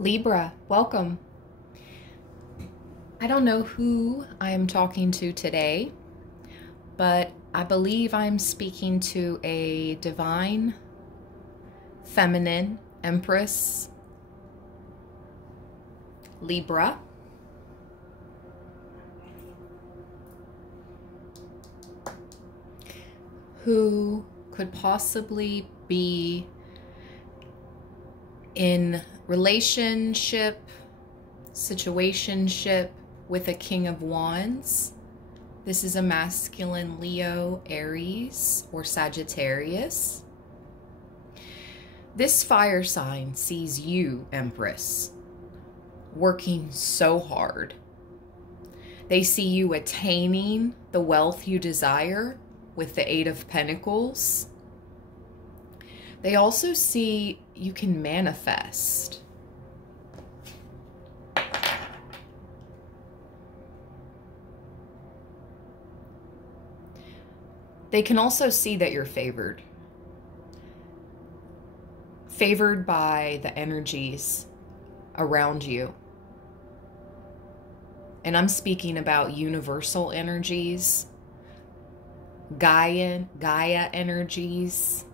Libra, welcome. I don't know who I am talking to today, but I believe I'm speaking to a divine, feminine empress, Libra, who could possibly be in situationship with a King of Wands. This is a masculine Leo, Aries, or Sagittarius. This fire sign sees you, Empress, working so hard. They see you attaining the wealth you desire with the Eight of Pentacles. They also see you can manifest. They can also see that you're favored. Favored by the energies around you. And I'm speaking about universal energies, Gaia energies,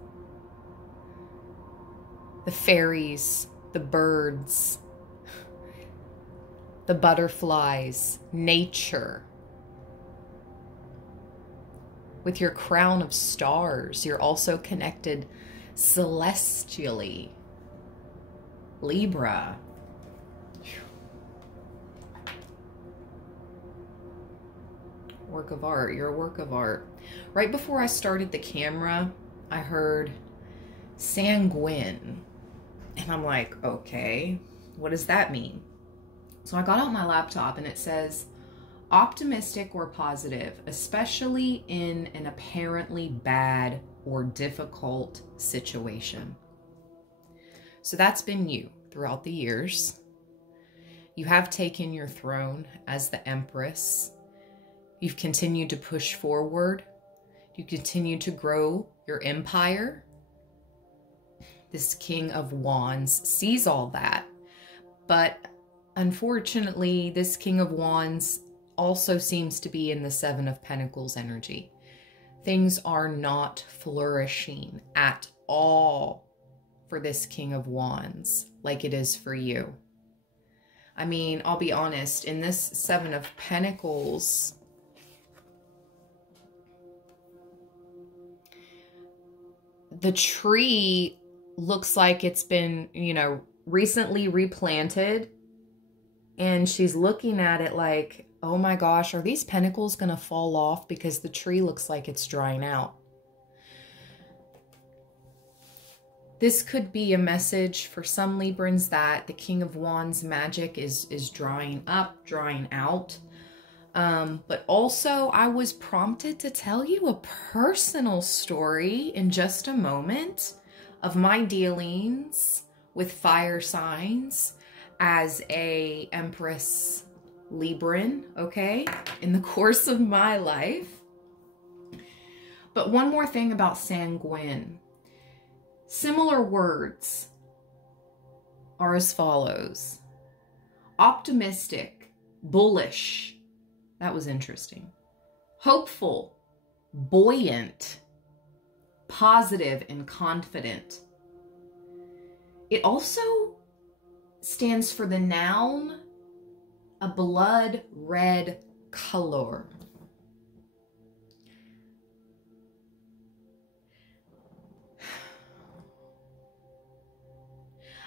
the fairies, the birds, the butterflies, nature. With your crown of stars, you're also connected celestially. Libra. Work of art. You're a work of art. Right before I started the camera, I heard sanguine. And I'm like, okay, what does that mean? So I got out my laptop and it says, optimistic or positive, especially in an apparently bad or difficult situation. So that's been you throughout the years. You have taken your throne as the Empress. You've continued to push forward. You continue to grow your empire. This King of Wands sees all that. But unfortunately, this King of Wands also seems to be in the Seven of Pentacles energy. Things are not flourishing at all for this King of Wands like it is for you. I mean, I'll be honest, in this Seven of Pentacles, the tree looks like it's been, recently replanted. And she's looking at it like, oh my gosh, are these pentacles going to fall off because the tree looks like it's drying out? This could be a message for some Librans that the King of Wands magic is drying up, drying out. But also I was prompted to tell you a personal story in just a moment of my dealings with fire signs as a Empress Libran, okay, in the course of my life. But one more thing about sanguine. Similar words are as follows. Optimistic, bullish. That was interesting. Hopeful, buoyant, positive, and confident. It also stands for the noun, a blood red color.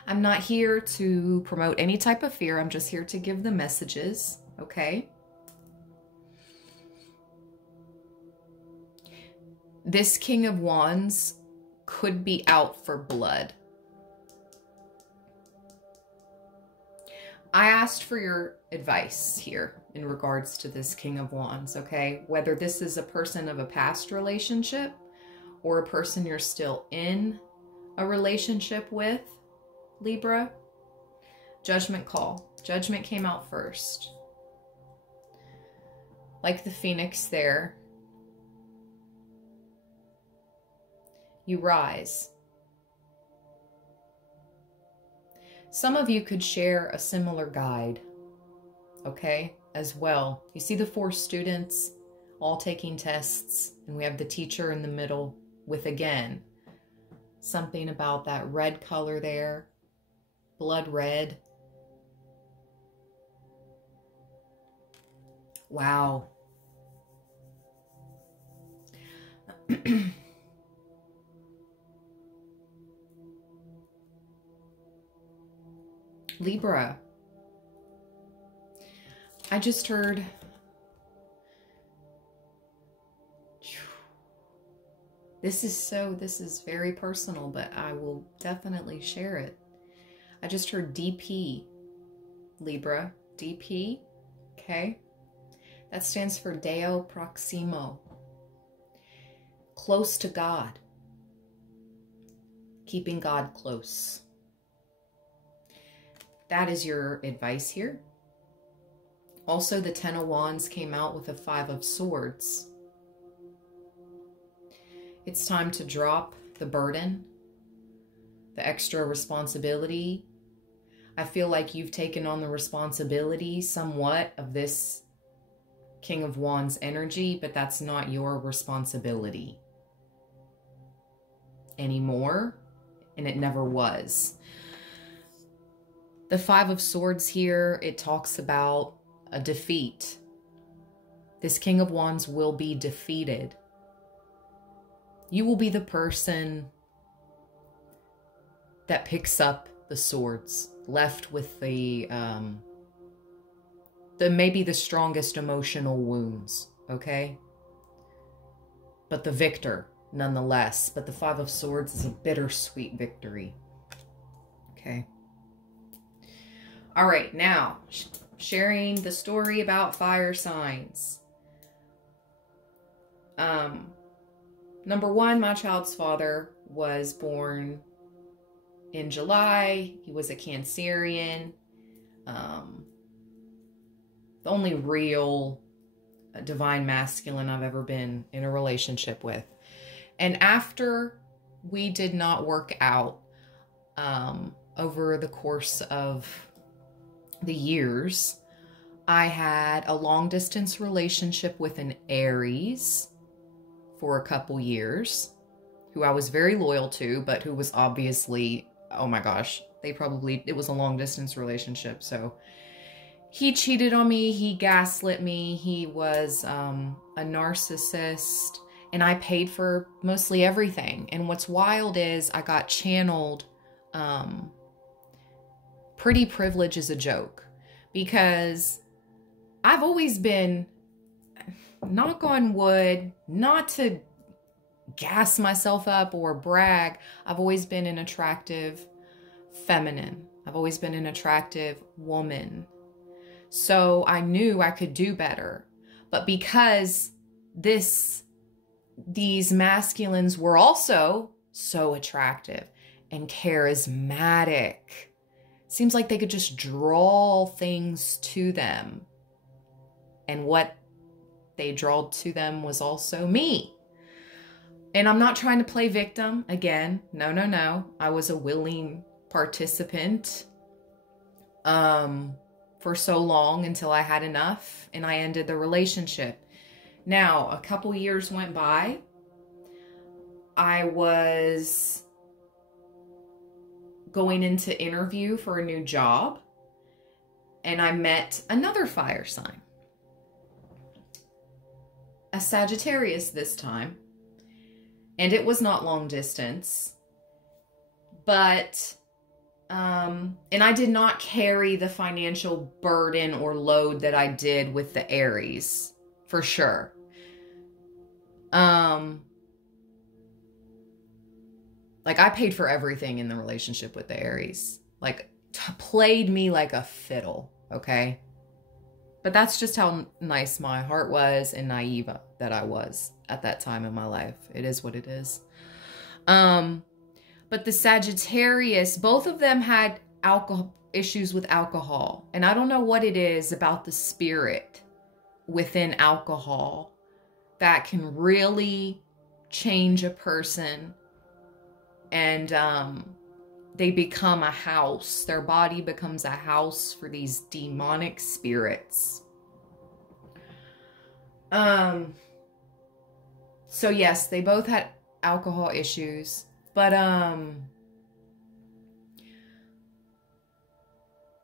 I'm not here to promote any type of fear. I'm just here to give the messages, okay? This King of Wands could be out for blood. I asked for your advice here in regards to this King of Wands, okay? Whether this is a person of a past relationship or a person you're still in a relationship with, Libra. Judgment call. Judgment came out first. Like the phoenix there. You rise. Some of you could share a similar guide, okay, as well. You see the 4 students all taking tests, and we have the teacher in the middle with, again, something about that red color there, blood red. Wow. Libra. I just heard this is very personal, but I will definitely share it. I just heard DP, Libra, DP, okay? That stands for Deo Proximo, close to God, keeping God close. That is your advice here. Also, the 10 of Wands came out with a 5 of Swords. It's time to drop the burden, the extra responsibility. I feel like you've taken on the responsibility somewhat of this King of Wands energy, but that's not your responsibility anymore, and it never was. The 5 of Swords here, it talks about a defeat. This King of Wands will be defeated. You will be the person that picks up the swords, left with the maybe the strongest emotional wounds, okay? But the victor, nonetheless. But the 5 of Swords is a bittersweet victory, okay? All right, now, sharing the story about fire signs. Number 1, my child's father was born in July. He was a Cancerian. The only real divine masculine I've ever been in a relationship with. And after we did not work out over the course of the years, I had a long distance relationship with an Aries for a couple years, who I was very loyal to, but who was obviously, oh my gosh, it was a long distance relationship. So he cheated on me. He gaslit me. He was a narcissist, and I paid for mostly everything. And what's wild is I got channeled, pretty privilege is a joke, because I've always been, knock on wood, not to gas myself up or brag, I've always been an attractive feminine. I've always been an attractive woman. So I knew I could do better. But because these masculines were also so attractive and charismatic, seems like they could just draw things to them. And what they drawed to them was also me. And I'm not trying to play victim again. No, no, no. I was a willing participant for so long until I had enough and I ended the relationship. Now, a couple years went by. I was going into interview for a new job, and I met another fire sign. A Sagittarius this time. And it was not long distance. But, and I did not carry the financial burden or load that I did with the Aries, for sure. Like, I paid for everything in the relationship with the Aries. Like, played me like a fiddle, okay? But that's just how nice my heart was and naive that I was at that time in my life. It is what it is. But the Sagittarius, both of them had issues with alcohol. And I don't know what it is about the spirit within alcohol that can really change a person and they become a house. Their body becomes a house for these demonic spirits. So yes, they both had alcohol issues, but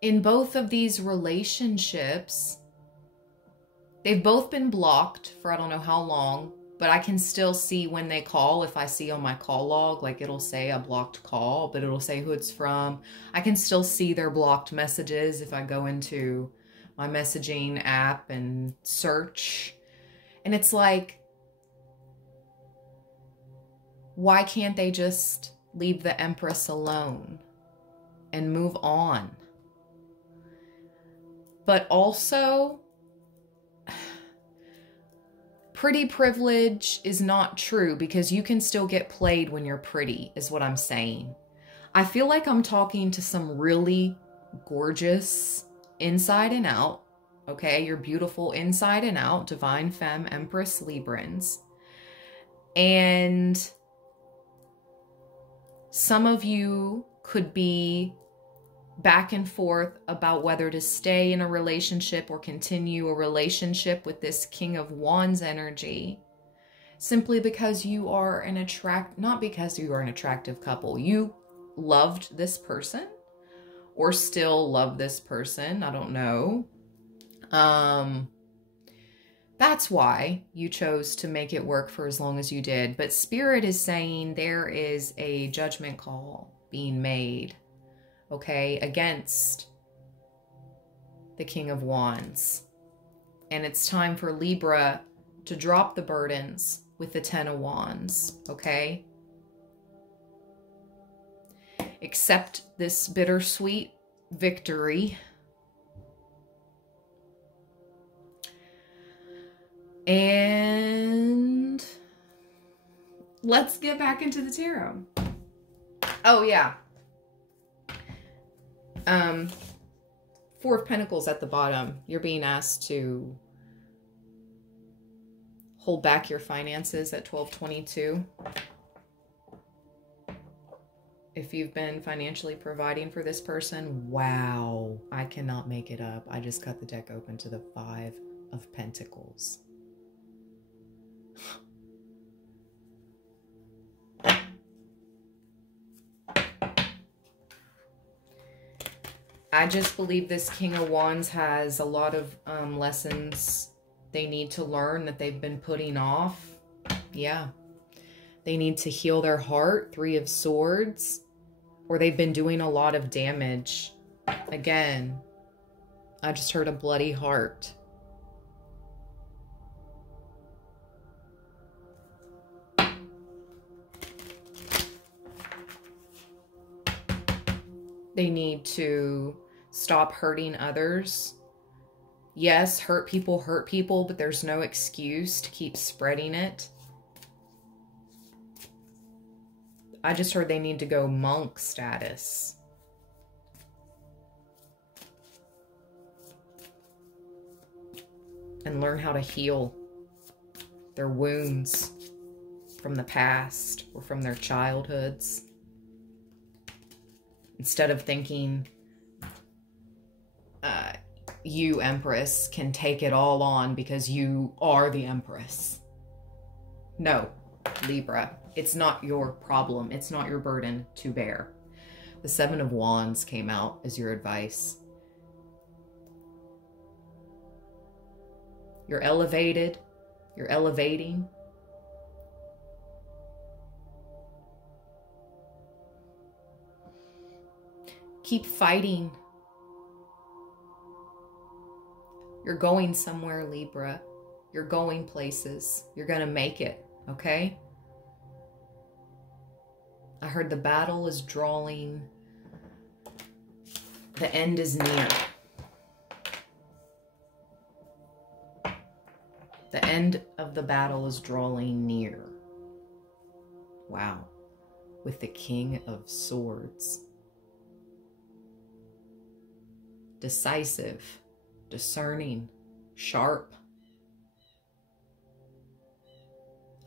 in both of these relationships, they've both been blocked for I don't know how long, but I can still see when they call. If I see on my call log, like it'll say a blocked call, but it'll say who it's from. I can still see their blocked messages if I go into my messaging app and search. And it's like, why can't they just leave the Empress alone and move on? But also, pretty privilege is not true, because you can still get played when you're pretty, is what I'm saying. I feel like I'm talking to some really gorgeous inside and out, okay? You're beautiful inside and out, Divine Femme, Empress Librans. And some of you could be back and forth about whether to stay in a relationship or continue a relationship with this King of Wands energy, simply because you are not because you are an attractive couple. You loved this person or still love this person. I don't know. That's why you chose to make it work for as long as you did. But Spirit is saying there is a judgment call being made, okay, against the King of Wands. And it's time for Libra to drop the burdens with the Ten of Wands, okay? Accept this bittersweet victory. And let's get back into the tarot. Oh, yeah. Four of Pentacles at the bottom. You're being asked to hold back your finances at 1222. If you've been financially providing for this person, wow, I cannot make it up. I just cut the deck open to the Five of Pentacles. I just believe this King of Wands has a lot of lessons they need to learn that they've been putting off. Yeah. They need to heal their heart, Three of Swords, or they've been doing a lot of damage. Again, I just heard a bloody heart. They need to stop hurting others. Yes, hurt people, but there's no excuse to keep spreading it. I just heard they need to go monk status. And learn how to heal their wounds from the past or from their childhoods. Instead of thinking you, Empress, can take it all on because you are the Empress. No, Libra, it's not your problem. It's not your burden to bear. The Seven of Wands came out as your advice. You're elevated. You're elevating. Keep fighting. You're going somewhere, Libra. You're going places. You're going to make it, okay? I heard the battle is drawing. The end is near. The end of the battle is drawing near. Wow. With the King of Swords. Decisive, discerning, sharp,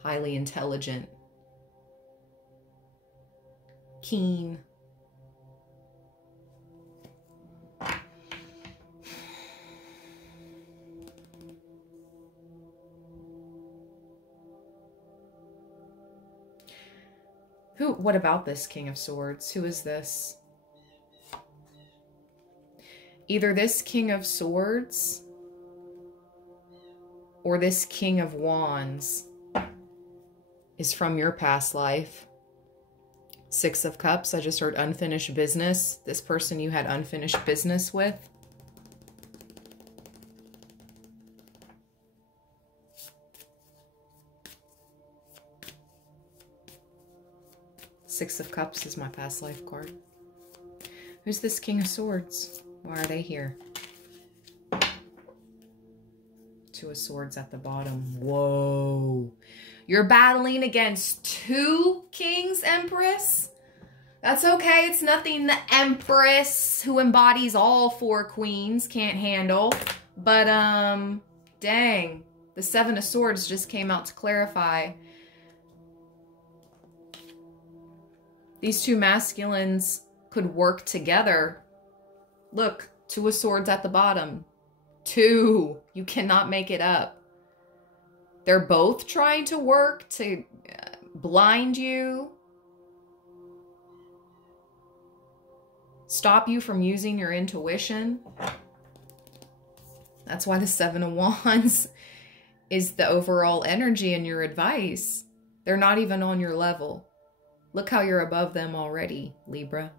highly intelligent, keen, What about this King of Swords? Who is this? Either this King of Swords or this King of Wands is from your past life. Six of Cups, I just heard unfinished business. This person you had unfinished business with. Six of Cups is my past life card. Who's this King of Swords? Why are they here? Two of Swords at the bottom. Whoa. You're battling against two kings, Empress? That's okay. It's nothing the Empress, who embodies all four queens, can't handle. But, dang. The Seven of Swords just came out to clarify. These two masculines could work together. Look, Two of Swords at the bottom. Two. You cannot make it up. They're both trying to work to blind you. Stop you from using your intuition. That's why the Seven of Wands is the overall energy and your advice. They're not even on your level. Look how you're above them already, Libra.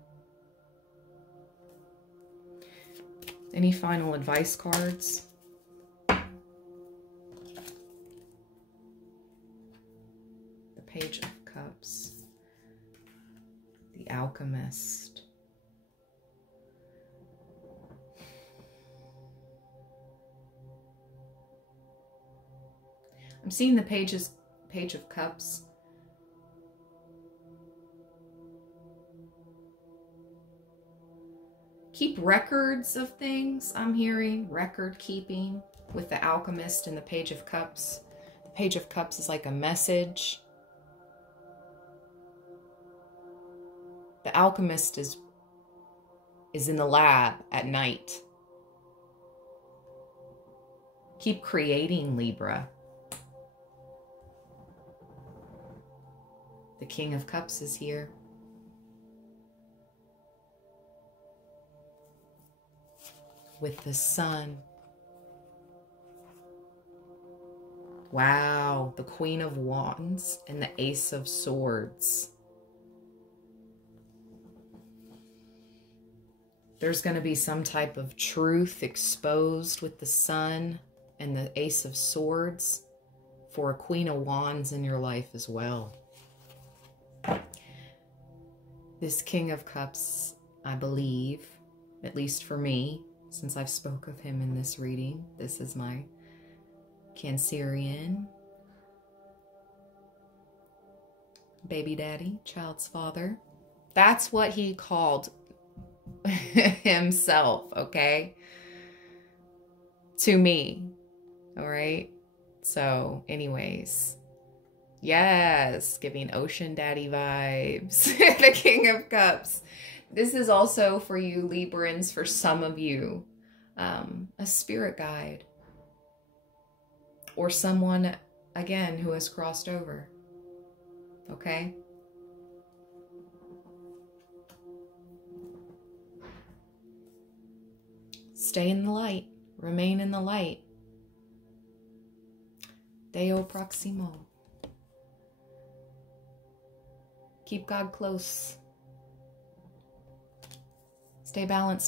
Any final advice cards? The Page of Cups. The Alchemist. I'm seeing the Page of Cups. Keep records of things, I'm hearing. Record keeping with the Alchemist and the Page of Cups. The Page of Cups is like a message. The Alchemist is in the lab at night. Keep creating, Libra. The King of Cups is here. With the Sun. Wow, the Queen of Wands and the Ace of Swords. There's going to be some type of truth exposed with the Sun and the Ace of Swords for a Queen of Wands in your life as well. This King of Cups, I believe, at least for me, since I've spoke of him in this reading, this is my Cancerian, baby daddy, child's father. That's what he called himself, okay? To me, all right? So, anyways, yes, giving ocean daddy vibes. The King of Cups. This is also for you, Librans, for some of you, a spirit guide. Or someone, again, who has crossed over. Okay? Stay in the light. Remain in the light. Deo proximo. Keep God close. Stay balanced.